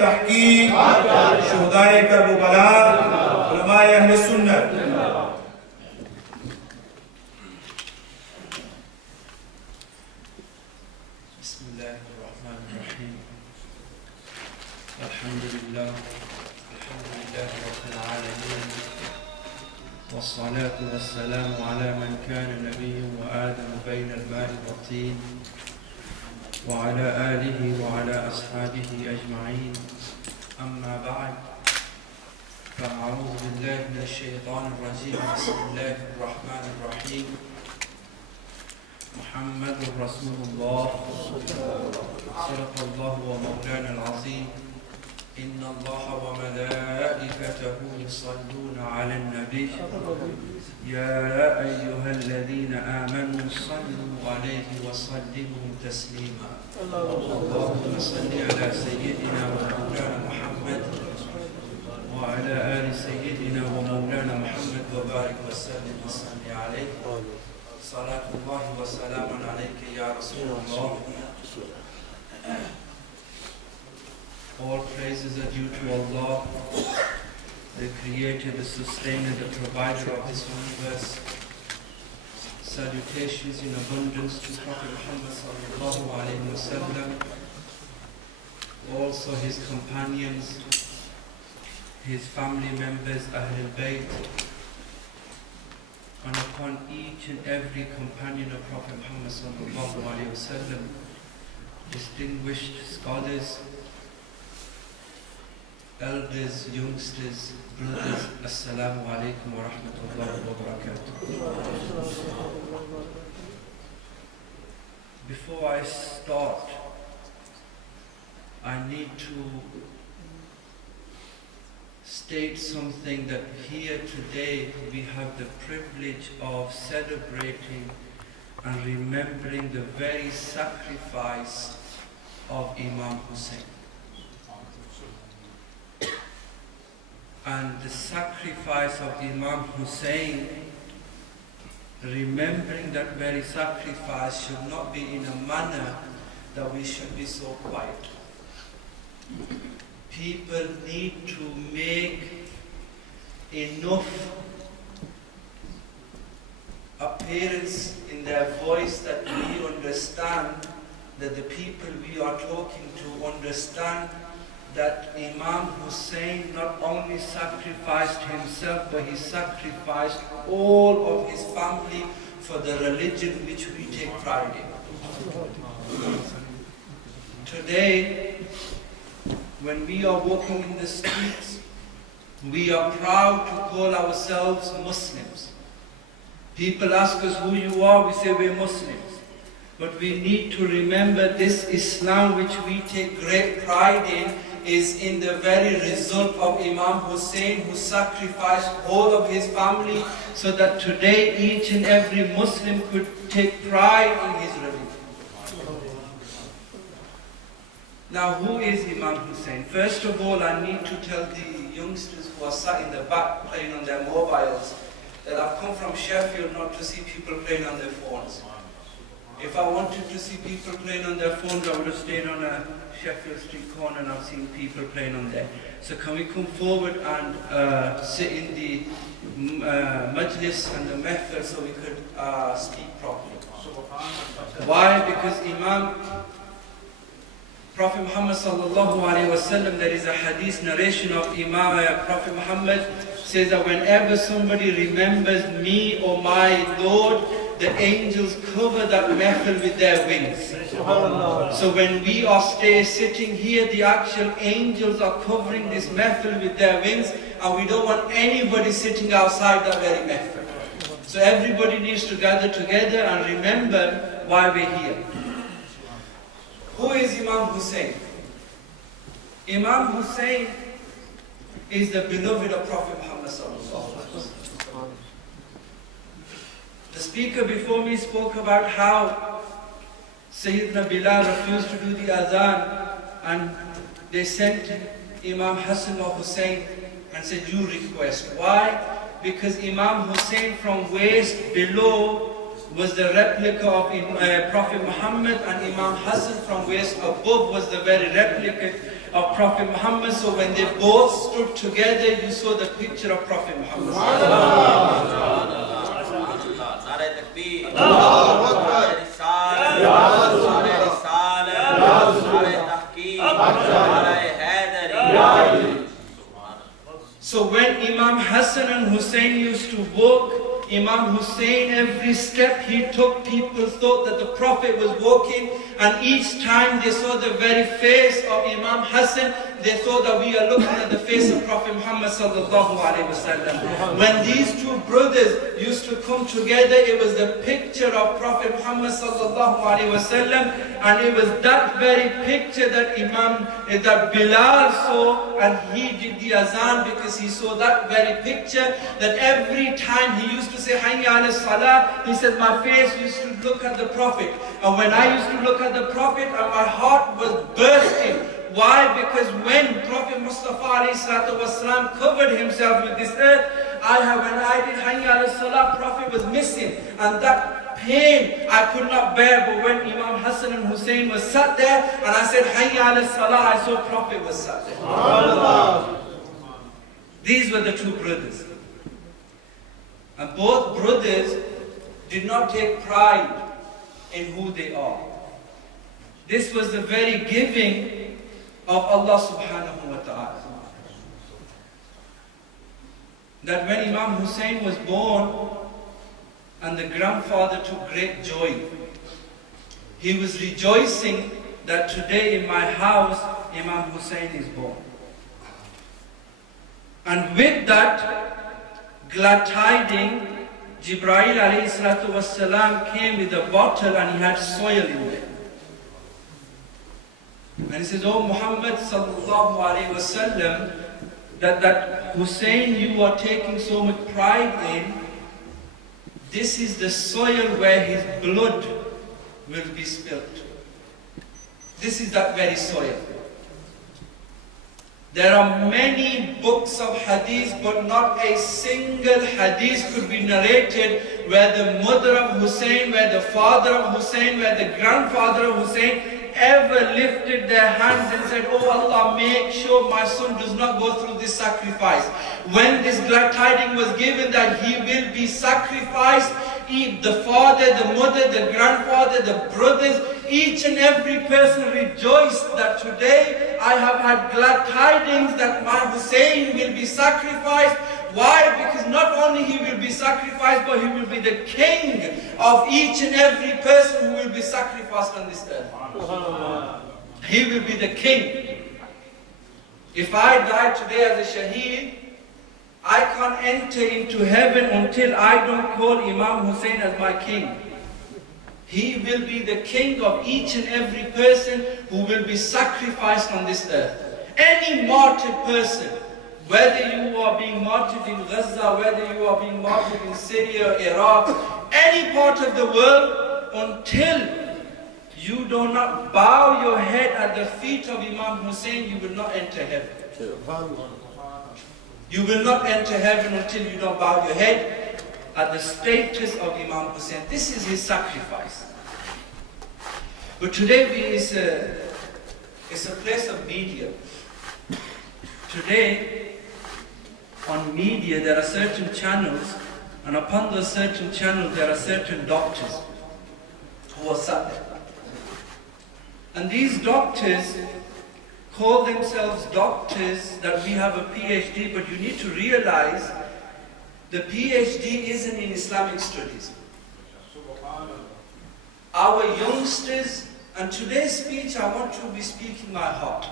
تحقیق شہدائے کربلا علماء اہل سنت بسم اللہ الرحمن الرحیم الحمدللہ رب العالمین والصلاة والسلام على من كان نبيا وآدم بين الماء والطين وعلى آله وعلى أصحابه أجمعين أما بعد فأعوذ بالله من الشيطان الرجيم بسم الله الرحمن الرحيم محمد رسول الله صدق الله ومولانا العظيم إن الله وملائكته يصلون على النبي يا أيها الذين آمنوا صلوا عليه وسلموا تسليما اللهم صل على سيدنا ومولانا محمد وعلى آل سيدنا ومولانا محمد وبارك وسلم وصل عليه صلاة الله وسلام عليك يا رسول الله. All praises are due to Allah, the Creator, the Sustainer, the Provider of this universe. Salutations in abundance to Prophet Muhammad sallallahu alaihi wasallam, also his companions, his family members, Ahlul Bayt, and upon each and every companion of Prophet Muhammad sallallahu alaihi wasallam, distinguished scholars, elders, youngsters, brothers, assalamu alaikum wa rahmatullahi wa barakatuh. Before I start, I need to state something that here today we have the privilege of celebrating and remembering the very sacrifice of Imam Hussein. And the sacrifice of Imam Hussein, remembering that very sacrifice should not be in a manner that we should be so quiet. People need to make enough appearance in their voice that we understand, that the people we are talking to understand that Imam Hussein not only sacrificed himself, but he sacrificed all of his family for the religion which we take pride in. Today, when we are walking in the streets, we are proud to call ourselves Muslims. People ask us who you are, we say we're Muslims. But we need to remember this Islam which we take great pride in is in the very result of Imam Hussein, who sacrificed all of his family so that today each and every Muslim could take pride in his religion. Now, who is Imam Hussein? First of all, I need to tell the youngsters who are sat in the back playing on their mobiles that I've come from Sheffield not to see people playing on their phones. If I wanted to see people playing on their phones, I would have stayed on a Sheffield Street corner and I've seen people playing on there. So can we come forward and sit in the majlis and the mehfil so we could speak properly? Why? Because Prophet Muhammad sallallahu alaihi wasallam, there is a hadith narration of Prophet Muhammad says that whenever somebody remembers me or my Lord, the angels cover that mehfil with their wings. So when we are sitting here, the actual angels are covering this mehfil with their wings, and we don't want anybody sitting outside that very mehfil. So everybody needs to gather together and remember why we're here. Who is Imam Hussein? Imam Hussein is the beloved of Prophet Muhammad sallallahu alaihi wasallam. The speaker before me spoke about how Sayyidina Bilal refused to do the adhan, and they sent Imam Hassan or Hussein and said, you request. Why? Because Imam Hussein from waist below was the replica of Prophet Muhammad, and Imam Hassan from waist above was the very replicate of Prophet Muhammad. So when they both stood together, you saw the picture of Prophet Muhammad. So when Imam Hassan and Hussein used to walk, Imam Hussein, every step he took, people thought that the Prophet was walking, and each time they saw the very face of Imam Hassan, they thought that we are looking at the face of Prophet Muhammad sallallahu alaihi wasallam. When these two brothers used to come together, it was the picture of Prophet Muhammad sallallahu alaihi wasallam, and it was that very picture that Bilal saw, and he did the azan because he saw that very picture. That every time he used to say Hayya ala Salah, he said my face used to look at the Prophet, and when I used to look at the Prophet, my heart was bursting. Why? Because when Prophet Mustafa ﷺ covered himself with this earth, when I did Hayya ala Salah, Prophet was missing, and that pain I could not bear. But when Imam Hassan and Hussein was sat there, and I said Hayya ala Salah, I saw Prophet was sat there. These were the two brothers. And both brothers did not take pride in who they are. This was the very giving of Allah subhanahu wa ta'ala. That when Imam Hussein was born, and the grandfather took great joy, he was rejoicing that today in my house Imam Hussein is born. And with that glad tiding, Jibreel alayhi salatu wasalam came with a bottle, and he had soil in there. And he says, oh Muhammad sallallahu alayhi wasallam, that Hussein you are taking so much pride in, this is the soil where his blood will be spilt. This is that very soil. There are many books of hadith, but not a single hadith could be narrated where the mother of Hussein, where the father of Hussein, where the grandfather of Hussein ever lifted their hands and said, oh Allah, make sure my son does not go through this sacrifice. When this glad tiding was given that he will be sacrificed, the father, the mother, the grandfather, the brothers, each and every person rejoiced that today I have had glad tidings that my Hussein will be sacrificed. Why? Because not only he will be sacrificed, but he will be the king of each and every person who will be sacrificed on this earth. He will be the king. If I die today as a shaheed, I can't enter into heaven until I don't call Imam Hussein as my king. He will be the king of each and every person who will be sacrificed on this earth. Any martyred person, whether you are being martyred in Gaza, whether you are being martyred in Syria, Iraq, any part of the world, until you do not bow your head at the feet of Imam Hussein, you will not enter heaven. You will not enter heaven until you don't bow your head at the status of Imam Hussein. This is his sacrifice. But today it's a place of media. Today, on media, there are certain channels, and upon those certain channels, there are certain doctors who are sat there. And these doctors call themselves doctors, that we have a PhD, but you need to realize the PhD isn't in Islamic studies. Our youngsters, and today's speech, I want to be speaking my heart.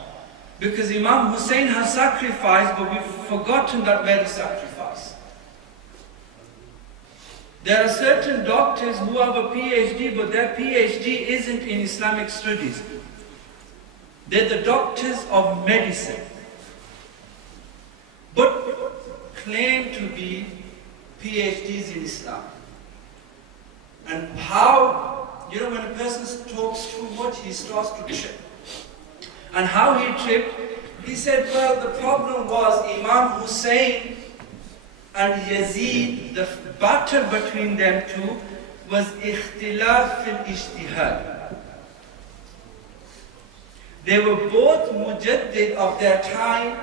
Because Imam Hussein has sacrificed, but we've forgotten that very sacrifice. There are certain doctors who have a PhD, but their PhD isn't in Islamic studies. They're the doctors of medicine, but claim to be PhDs in Islam. And how, when a person talks too much, he starts to trip. And how he tripped, he said, well, the problem was Imam Hussein and Yazid, the battle between them two was ikhtilaf fil ijtihad. They were both mujaddid of their time.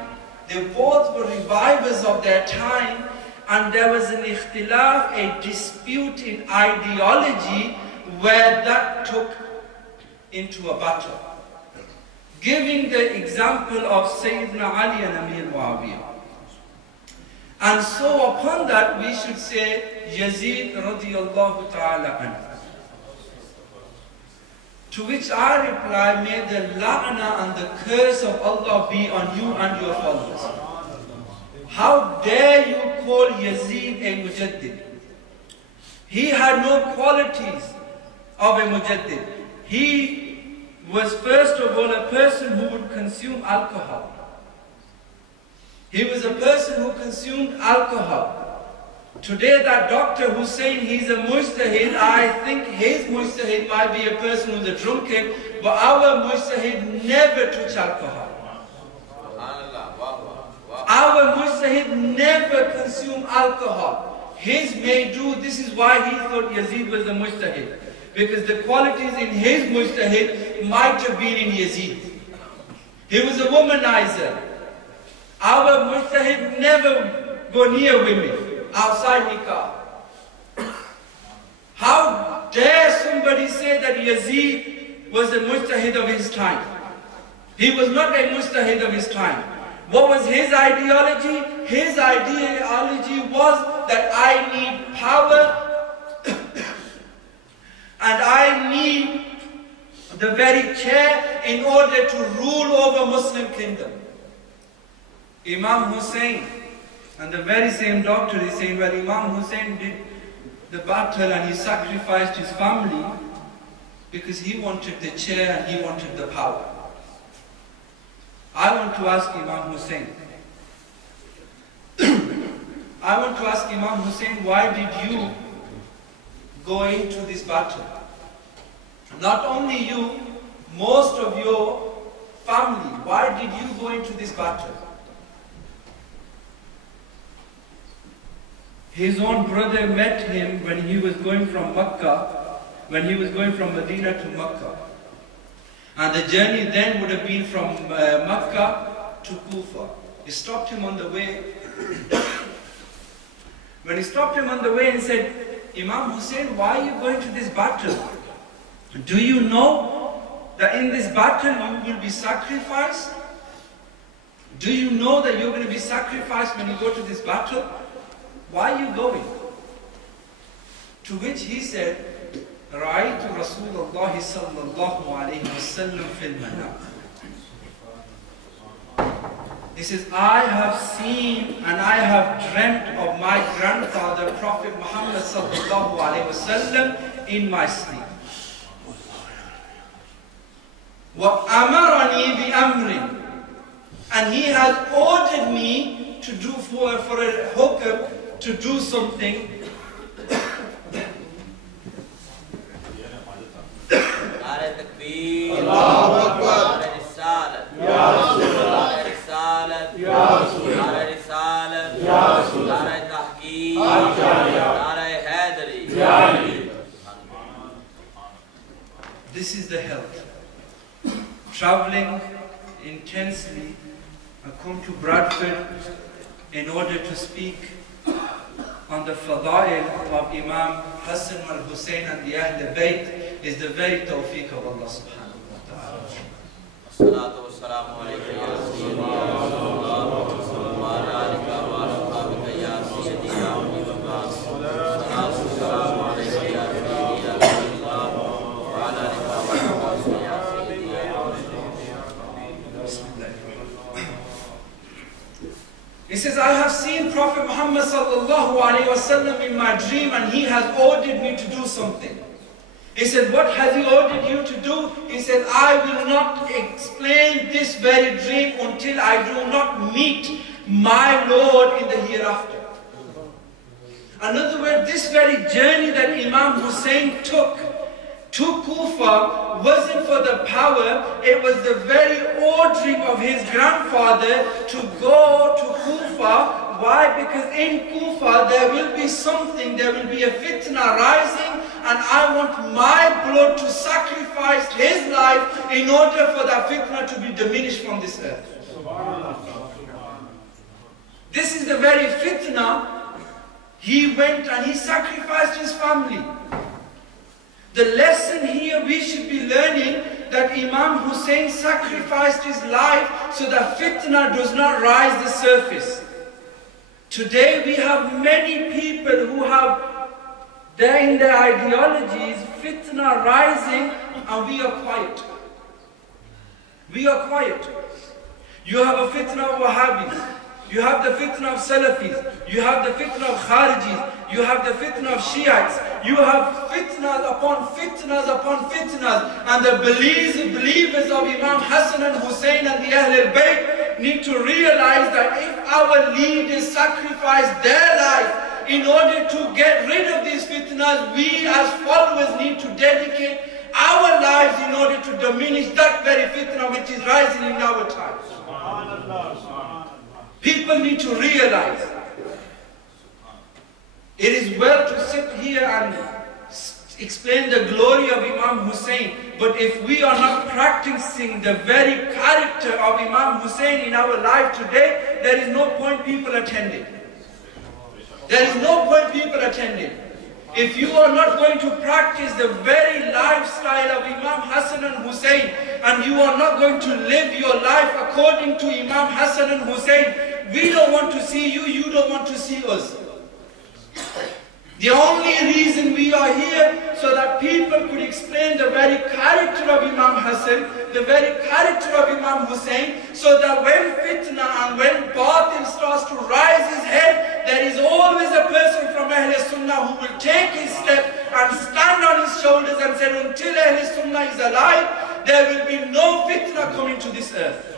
They both were revivers of their time. And there was an ikhtilaf, a dispute in ideology where that took into a battle. Giving the example of Sayyidina Ali and Amir Muawiyah. And so upon that we should say Yazid radiyallahu ta'ala anhu. To which I reply, may the la'na and the curse of Allah be on you and your followers. How dare you call Yazid a mujaddid? He had no qualities of a mujaddid. He was first of all a person who would consume alcohol. He was a person who consumed alcohol. Today that doctor who's saying he's a mujtahid, I think his mujtahid might be a person who's a drunkard, but our mujtahid never touched alcohol. Our mujtahid never consumed alcohol. His may do, this is why he thought Yazid was a mujtahid. Because the qualities in his mujtahid might have been in Yazid. He was a womanizer. Our mujtahid never go near women outside nikah. How dare somebody say that Yazid was a mujtahid of his time? He was not a mujtahid of his time. What was his ideology? His ideology was that I need power and I need the very chair in order to rule over Muslim kingdom. Imam Hussein, and the very same doctor is saying, well, Imam Hussein did the battle and he sacrificed his family because he wanted the chair and he wanted the power. I want to ask Imam Hussein. I want to ask Imam Hussein, why did you go into this battle? Not only you, most of your family, why did you go into this battle? His own brother met him when he was going from Makkah, when he was going from Medina to Makkah. And the journey then would have been from Makkah to Kufa. He stopped him on the way. When he stopped him on the way and said, Imam Hussein, why are you going to this battle? Do you know that in this battle you will be sacrificed? Do you know that you're going to be sacrificed when you go to this battle? Why are you going? To which he said, رأيت رسول الله صلى الله عليه وسلم في المنام. He says, I have seen and I have dreamt of my grandfather, Prophet Muhammad sallallahu alaihi wasallam, in my sleep. وَأَمَرَنِي بِأَمْرٍ, and he has ordered me to do for a hukam, to do something. This is the health. Traveling intensely, I come to Bradford in order to speak on the fada'il of Imam Hassan al-Hussein and the Ahl Bayt is the very tawfiq of Allah subhanahu wa ta'ala. As-salatu was-salamu alayka ya Sayyidi ya Rasulullah wa ala alika wa ashabika ya Sayyidi ya Habibullah. As-salatu was-salamu alayka ya Sayyidi ya Rasulullah wa ala alika wa ashabika ya Sayyidi ya He says, I have seen Prophet Muhammad sallallahu alaihi wasallam in my dream and he has ordered me to do something. He said, what has he ordered you to do? He said, I will not explain this very dream until I do not meet my Lord in the hereafter. In other words, this very journey that Imam Hussein took to Kufa wasn't for the power, it was the very ordering of his grandfather to go to Kufa. Why? Because in Kufa there will be something, there will be a fitna rising and I want my blood to sacrifice his life in order for that fitna to be diminished from this earth. This is the very fitna. He went and he sacrificed his family. The lesson here we should be learning that Imam Hussein sacrificed his life so that fitna does not rise the surface. Today we have many people who have in their ideologies fitna rising and we are quiet. We are quiet. You have a fitna of Wahhabis. You have the fitna of Salafis. You have the fitna of Kharijis. You have the fitna of Shiites. You have fitnas upon fitnas upon fitnas. And the believers of Imam Hassan and Hussein and the Ahl al-Bayt need to realize that if our leaders sacrifice their life in order to get rid of these fitnas, we as followers need to dedicate our lives in order to diminish that very fitna which is rising in our times. People need to realize it is well to sit here and explain the glory of Imam Hussein, but if we are not practicing the very character of Imam Hussein in our life today, there is no point people attending. There is no point people attending. If you are not going to practice the very lifestyle of Imam Hassan and Hussein, and you are not going to live your life according to Imam Hassan and Hussein, we don't want to see you, you don't want to see us. The only reason we are here so that people could explain the very character of Imam Hassan, the very character of Imam Hussein, so that when fitna and when batil starts to rise his head, there is always a person from Ahl Sunnah who will take his step and stand on his shoulders and say, until Ahl Sunnah is alive, there will be no fitna coming to this earth.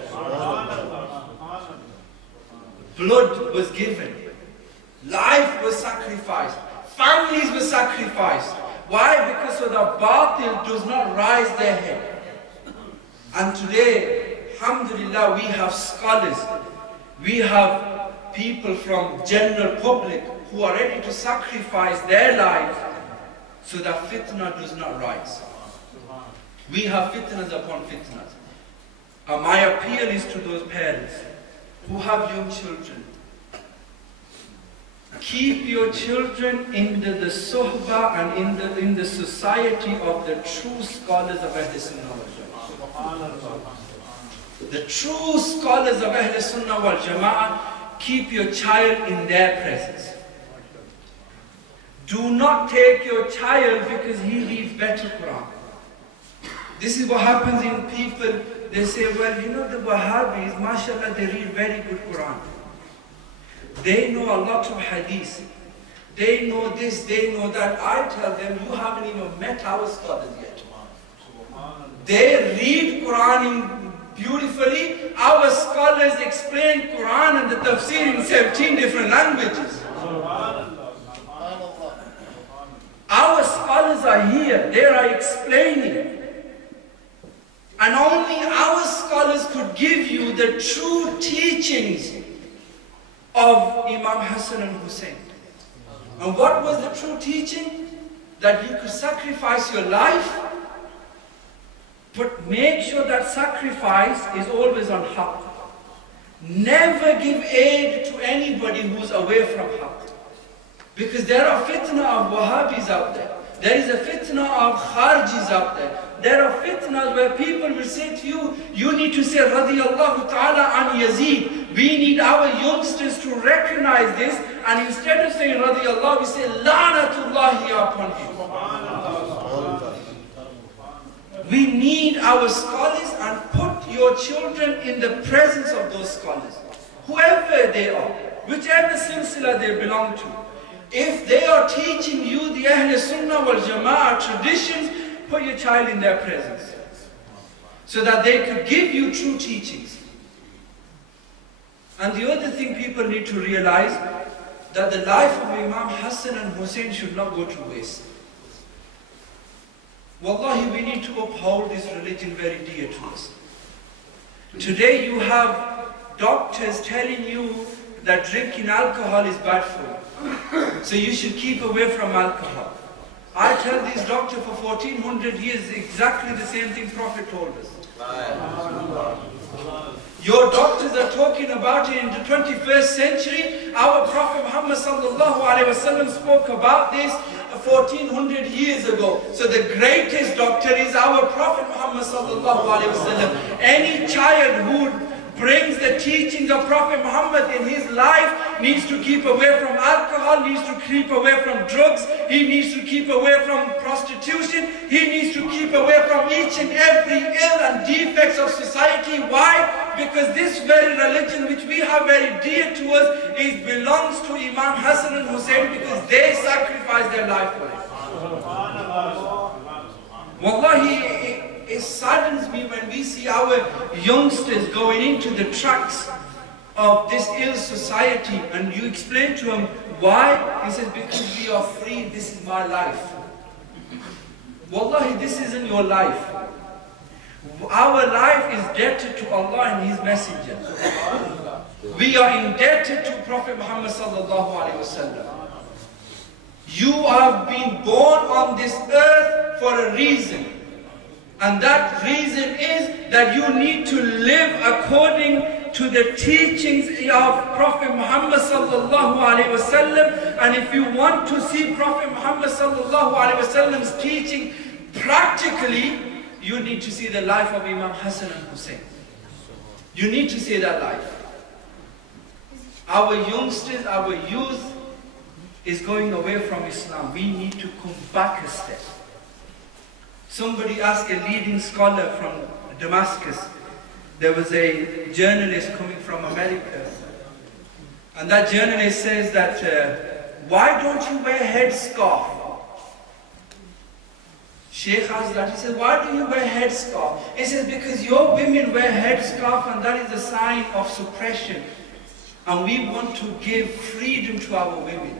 Blood was given. Life was sacrificed. Families were sacrificed. Why? Because so the batil does not rise their head. And today, alhamdulillah, we have scholars. We have people from general public who are ready to sacrifice their lives so that fitna does not rise. We have fitnas upon fitnas. And my appeal is to those parents who have young children. Keep your children in the suhbah and in the society of the true scholars of Ahl Sunnah wal Jama'ah. The true scholars of Ahl Sunnah wal Jama'ah, keep your child in their presence. Do not take your child because he reads better Quran. This is what happens in people. They say, well, you know the Wahhabis, mashallah, they read very good Quran. They know a lot of hadith. They know this, they know that. I tell them, you haven't even met our scholars yet. They read Quran beautifully. Our scholars explain Quran and the tafsir in 17 different languages. Our scholars are here. They are explaining. And only our scholars could give you the true teachings of Imam Hassan and Hussein. And what was the true teaching? That you could sacrifice your life, but make sure that sacrifice is always on haqq. Never give aid to anybody who's away from haqq. Because there are fitna of Wahhabis out there. There is a fitna of Kharijis out there. There are fitnas where people will say to you, you need to say radiyallahu ta'ala an Yazid. We need our youngsters to recognize this, and instead of saying radiyallahu, we say la'natullahi upon him. We need our scholars, and put your children in the presence of those scholars. Whoever they are, whichever silsila they belong to. If they are teaching you the Ahl Sunnah wal Jama'ah traditions, put your child in their presence so that they could give you true teachings. And the other thing people need to realize, that the life of Imam Hassan and Hussein should not go to waste. Wallahi, we need to uphold this religion very dear to us. Today you have doctors telling you that drinking alcohol is bad for you. So you should keep away from alcohol. I tell these doctors for 1400 years exactly the same thing Prophet told us. Your doctors are talking about it in the 21st century. Our Prophet Muhammad sallallahu alaihi wasallam spoke about this 1400 years ago. So the greatest doctor is our Prophet Muhammad sallallahu alaihi wasallam. Any child who brings the teachings of Prophet Muhammad in his life needs to keep away from alcohol, needs to keep away from drugs, he needs to keep away from prostitution, he needs to keep away from each and every ill and defects of society. Why? Because this very religion which we have very dear to us belongs to Imam Hassan and Hussein, because they sacrificed their life for it. Wallahi, it saddens me when we see our youngsters going into the tracks of this ill society, and you explain to them why. He says, because we are free, this is my life. Wallahi, this isn't your life. Our life is indebted to Allah and His Messenger. We are indebted to Prophet Muhammad sallallahu alaihi wasallam. You have been born on this earth for a reason. And that reason is that you need to live according to the teachings of Prophet Muhammad sallallahu alaihi wasallam. And if you want to see Prophet Muhammad sallallahu alaihi wasallam's teaching practically, you need to see the life of Imam Hassan and Hussein. You need to see that life. Our youngsters, our youth is going away from Islam. We need to come back a step. Somebody asked a leading scholar from Damascus. There was a journalist coming from America. And that journalist says that, why don't you wear a headscarf? Sheikh asked that. He says, why do you wear a headscarf? He says, because your women wear a headscarf and that is a sign of suppression. And we want to give freedom to our women.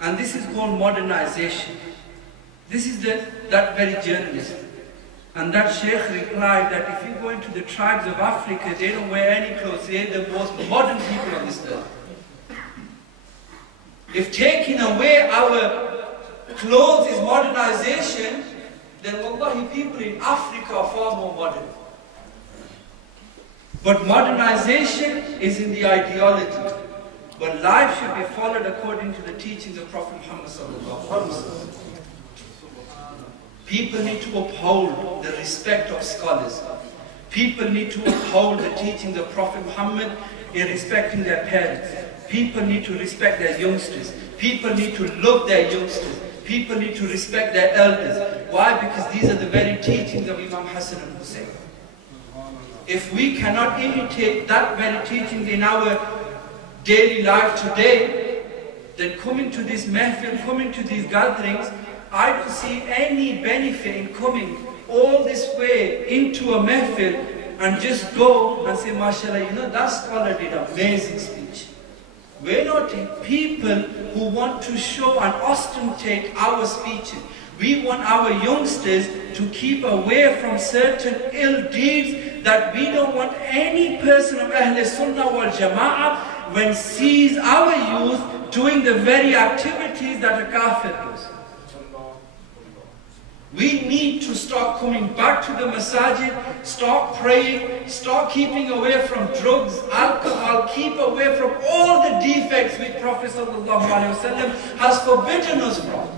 And this is called modernization. This is that very journalist. And that sheikh replied that if you go into the tribes of Africa, they don't wear any clothes. They're the most modern people on this earth. If taking away our clothes is modernization, then wallahi, people in Africa are far more modern. But modernization is in the ideology. But life should be followed according to the teachings of Prophet Muhammad sallallahu alaihi wasallam. People need to uphold the respect of scholars. People need to uphold the teachings of Prophet Muhammad in respecting their parents. People need to respect their youngsters. People need to love their youngsters. People need to respect their elders. Why? Because these are the very teachings of Imam Hassan and Hussein. If we cannot imitate that very teachings in our daily life today, then coming to this mehfil, coming to these gatherings, I don't see any benefit in coming all this way into a mehfil and just go and say, mashallah, you know, that scholar did an amazing speech. We're not people who want to show and ostentate our speeches. We want our youngsters to keep away from certain ill deeds that we don't want any person of Ahl Sunnah wal Jama'ah when sees our youth doing the very activities that a kafir does. We need to start coming back to the masajid, start praying, start keeping away from drugs, alcohol, keep away from all the defects which Prophet ﷺ has forbidden us from.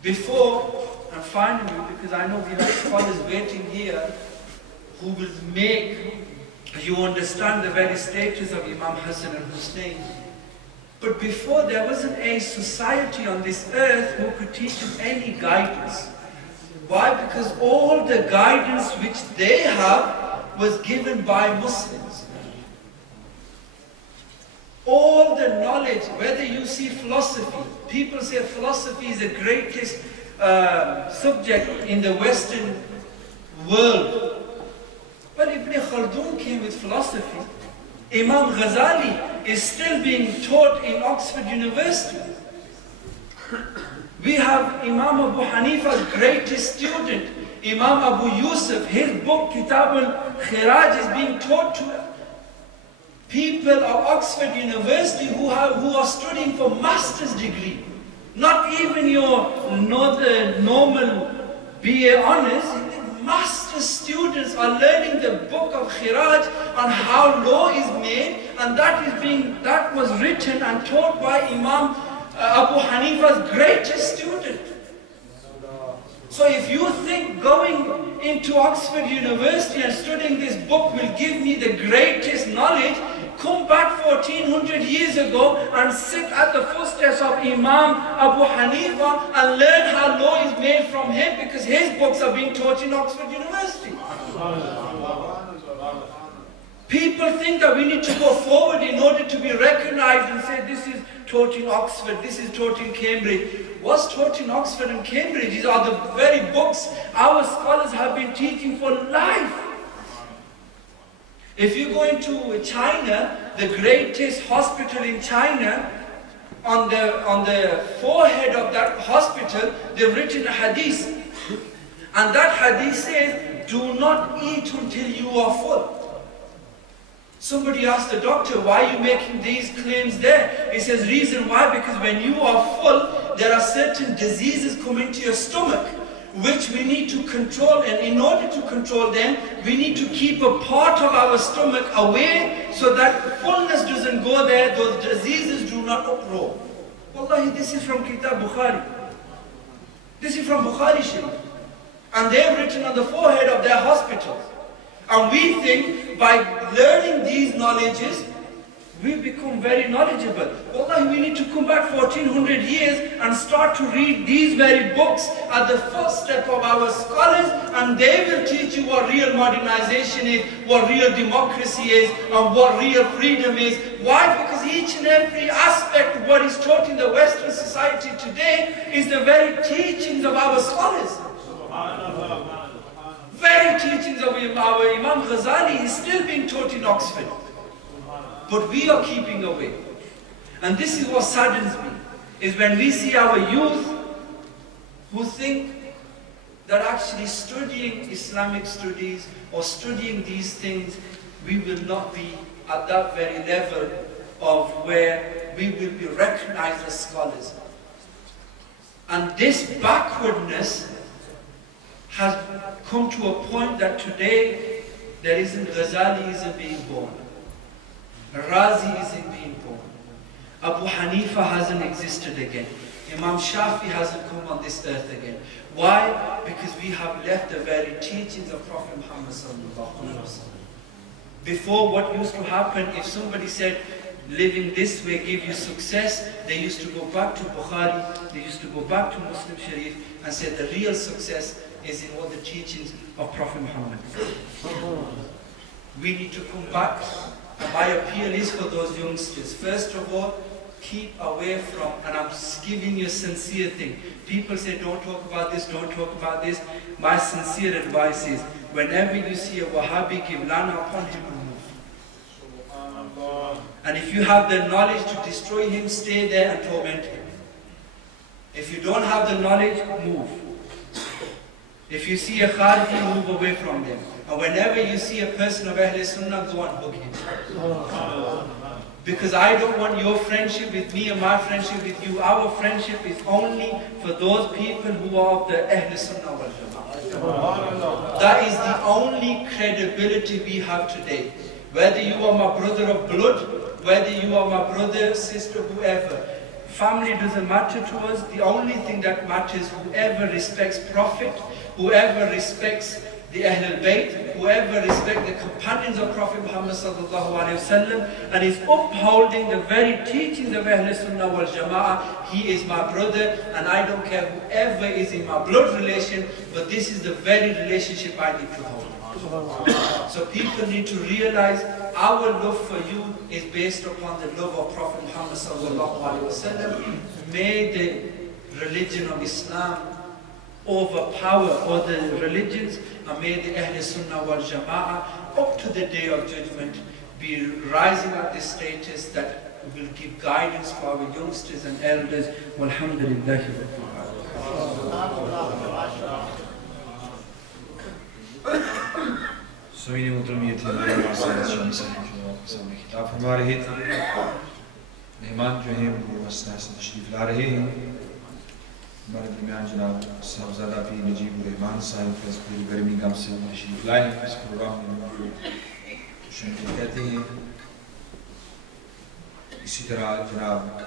Before, and finally, because I know we have scholars waiting here who will make you understand the very status of Imam Hassan and Hussein. But before, there wasn't a society on this earth who could teach us any guidance. Why? Because all the guidance which they have was given by Muslims. All the knowledge, whether you see philosophy, people say philosophy is the greatest subject in the Western world. But Ibn Khaldun came with philosophy. Imam Ghazali is still being taught in Oxford University. We have Imam Abu Hanifa's greatest student, Imam Abu Yusuf. His book Kitab al-Khiraj is being taught to People of Oxford University who are studying for master's degree. Not even your normal BA honors. Master's students are learning the book of Khiraj on how law is made, and that was written and taught by Imam Abu Hanifa's greatest student. So if you think going into Oxford University and studying this book will give me the greatest knowledge, come back 1400 years ago and sit at the footsteps of Imam Abu Hanifa and learn how law is made from him, because his books are being taught in Oxford University. People think that we need to go forward in order to be recognized and say this is taught in Oxford, this is taught in Cambridge. What's taught in Oxford and Cambridge? These are the very books our scholars have been teaching for life. If you go into China, the greatest hospital in China, on the forehead of that hospital, they've written a hadith. And that hadith says, do not eat until you are full. Somebody asked the doctor, why are you making these claims there? He says, reason why? Because when you are full, there are certain diseases come into your stomach, which we need to control, and in order to control them, we need to keep a part of our stomach away so that fullness doesn't go there, those diseases do not uproar. Wallahi, this is from Kitab Bukhari. This is from Bukhari Sharif. And they've written on the forehead of their hospitals. And we think by learning these knowledges, we become very knowledgeable. Wallahi, we need to come back 1400 years and start to read these very books at the first step of our scholars, and they will teach you what real modernization is, what real democracy is, and what real freedom is. Why? Because each and every aspect of what is taught in the Western society today is the very teachings of our scholars. Very teachings of our Imam Ghazali is still being taught in Oxford. But we are keeping away. And this is what saddens me, is when we see our youth who think that actually studying Islamic studies or studying these things, we will not be at that very level of where we will be recognized as scholars. And this backwardness has come to a point that today there isn't Ghazali isn't being born. Razi isn't being born. Abu Hanifa hasn't existed again. Imam Shafi hasn't come on this earth again. Why? Because we have left the very teachings of Prophet Muhammad sallallahu alaihi wasallam. Before, what used to happen, if somebody said, living this way give you success, they used to go back to Bukhari, they used to go back to Muslim Sharif and say the real success is in all the teachings of Prophet Muhammad. We need to come back. And my appeal is for those youngsters. First of all, keep away from, and I'm giving you a sincere thing. People say, don't talk about this, don't talk about this. My sincere advice is, whenever you see a Wahhabi, give lana upon him and move. And if you have the knowledge to destroy him, stay there and torment him. If you don't have the knowledge, move. If you see a Khariji, move away from them. And whenever you see a person of Ahl Sunnah, go and hug him. Because I don't want your friendship with me and my friendship with you. Our friendship is only for those people who are of the Ahl Sunnah wal Jama'ah. That is the only credibility we have today. Whether you are my brother of blood, whether you are my brother, sister, whoever. Family doesn't matter to us. The only thing that matters, whoever respects Prophet, whoever respects the Ahlul Bayt, whoever respects the companions of Prophet Muhammad sallallahu alaihi wasallam and is upholding the very teachings of Ahl Sunnah wal Jama'ah, he is my brother, and I don't care whoever is in my blood relation, but this is the very relationship I need to hold. So people need to realize our love for you is based upon the love of Prophet Muhammad sallallahu alaihi wasallam. May the religion of Islam overpower other religions, and may the Ahl Sunnah wal Jama'ah up to the day of judgment be rising at this status that will give guidance for our youngsters and elders. Walhamdulillah. سوئینی محترم یہ تھے ہمارے ساتھ شامی صاحب جو سامنے خطاب فرما رہے تھے. مہمان جو ہیں وہ وسطہ سے تشریف لا رہے ہیں. ہمارے درمیان جناب صاحبزادہ پی نجیب الرحمان صاحب فیض پوری گرمی گام سے تشریف لائے ہیں. اس پروگرام میں شامل کہتے ہیں. اسی طرح جناب